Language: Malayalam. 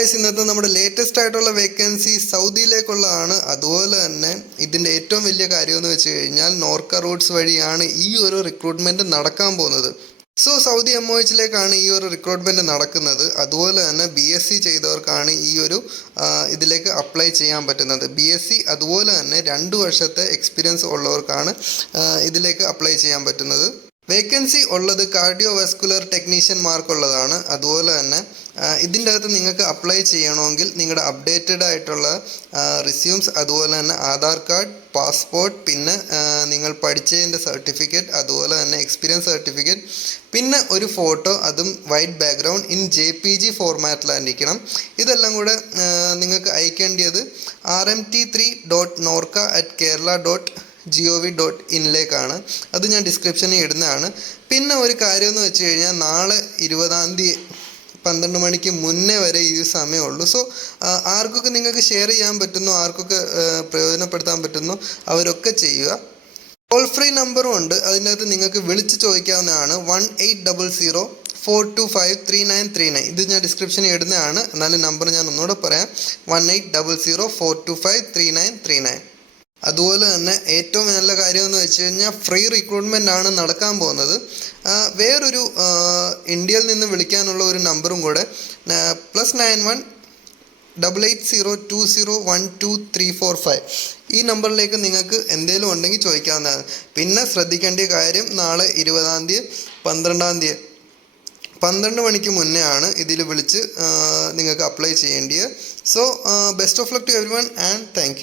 ഗായ്സ് ഇന്നത്തെ നമ്മുടെ ലേറ്റസ്റ്റ് ആയിട്ടുള്ള വേക്കൻസി സൗദിയിലേക്കുള്ളതാണ്. അതുപോലെ തന്നെ ഇതിന്റെ ഏറ്റവും വലിയ കാര്യം എന്ന് വെച്ച് കഴിഞ്ഞാൽ നോർക്ക റൂട്ട്സ് വഴിയാണ് ഈ ഒരു റിക്രൂട്ട്മെന്റ് നടക്കാൻ പോകുന്നത്. സോ സൗദി എം ഒ എച്ചിലേക്കാണ് ഈ ഒരു റിക്രൂട്ട്മെന്റ് നടക്കുന്നത്. അതുപോലെ തന്നെ ബി എസ് സി ചെയ്തവർക്കാണ് ഈ ഒരു ഇതിലേക്ക് അപ്ലൈ ചെയ്യാൻ പറ്റുന്നത്. ബി എസ് സി അതുപോലെ തന്നെ രണ്ട് വർഷത്തെ എക്സ്പീരിയൻസ് ഉള്ളവർക്കാണ് ഇതിലേക്ക് അപ്ലൈ ചെയ്യാൻ പറ്റുന്നത്. വേക്കൻസി ഉള്ളത് കാർഡിയോ വാസ്കുലർ ടെക്നീഷ്യന്മാർക്കുള്ളതാണ്. അതുപോലെ തന്നെ ഇതിന്റെ അകത്ത് നിങ്ങൾക്ക് അപ്ലൈ ചെയ്യണമെങ്കിൽ നിങ്ങളുടെ അപ്ഡേറ്റഡ് ആയിട്ടുള്ള റിസ്യൂംസ് അതുപോലെ തന്നെ ആധാർ കാർഡ് പാസ്പോർട്ട് പിന്നെ നിങ്ങൾ പഠിച്ചതിന്റെ സർട്ടിഫിക്കറ്റ് അതുപോലെ തന്നെ എക്സ്പീരിയൻസ് സർട്ടിഫിക്കറ്റ് പിന്നെ ഒരു ഫോട്ടോ അതും white background in J P G ഫോർമാറ്റിലായിരിക്കണം. ഇതെല്ലാം കൂടെ നിങ്ങൾക്ക് അയക്കേണ്ടത് R M T three dot Norka at Kerala dot G O V dot ഇനിലേക്കാണ് അത് ഞാൻ ഡിസ്ക്രിപ്ഷനിൽ ഇടുന്നതാണ്. പിന്നെ ഒരു കാര്യമെന്ന് വെച്ച് കഴിഞ്ഞാൽ നാളെ ഇരുപതാം തീയതി പന്ത്രണ്ട് മണിക്ക് മുന്നേ വരെ ഈ സമയമുള്ളൂ. സോ ആർക്കൊക്കെ നിങ്ങൾക്ക് ഷെയർ ചെയ്യാൻ പറ്റുന്നു ആർക്കൊക്കെ പ്രയോജനപ്പെടുത്താൻ പറ്റുന്നു അവരൊക്കെ ചെയ്യുക. ടോൾ ഫ്രീ നമ്പറും ഉണ്ട്. അതിനകത്ത് നിങ്ങൾക്ക് വിളിച്ച് ചോദിക്കാവുന്നതാണ്. One eight double zero four two five three nine three nine ഇത് ഞാൻ ഡിസ്ക്രിപ്ഷനിൽ ഇടുന്നതാണ്. എന്നാലും നമ്പർ ഞാൻ ഒന്നുകൂടെ പറയാം. One eight double zero four two five three nine three nine അതുപോലെ തന്നെ ഏറ്റവും നല്ല കാര്യം എന്ന് വെച്ച് കഴിഞ്ഞാൽ ഫ്രീ റിക്രൂട്ട്മെന്റ് ആണ് നടക്കാൻ പോകുന്നത്. വേറൊരു ഇന്ത്യയിൽ നിന്ന് വിളിക്കാനുള്ള ഒരു നമ്പറും കൂടെ plus nine one double eight zero two zero one two three four five ഈ നമ്പറിലേക്ക് നിങ്ങൾക്ക് എന്തെങ്കിലും ഉണ്ടെങ്കിൽ ചോദിക്കാവുന്നതാണ്. പിന്നെ ശ്രദ്ധിക്കേണ്ട കാര്യം നാളെ ഇരുപതാം തീയതി പന്ത്രണ്ടാം തീയതി. പന്ത്രണ്ട് മണിക്ക് മുന്നേ ആണ് ഇതിൽ വിളിച്ച് നിങ്ങൾക്ക് അപ്ലൈ ചെയ്യേണ്ടത് so best of luck to everyone and thank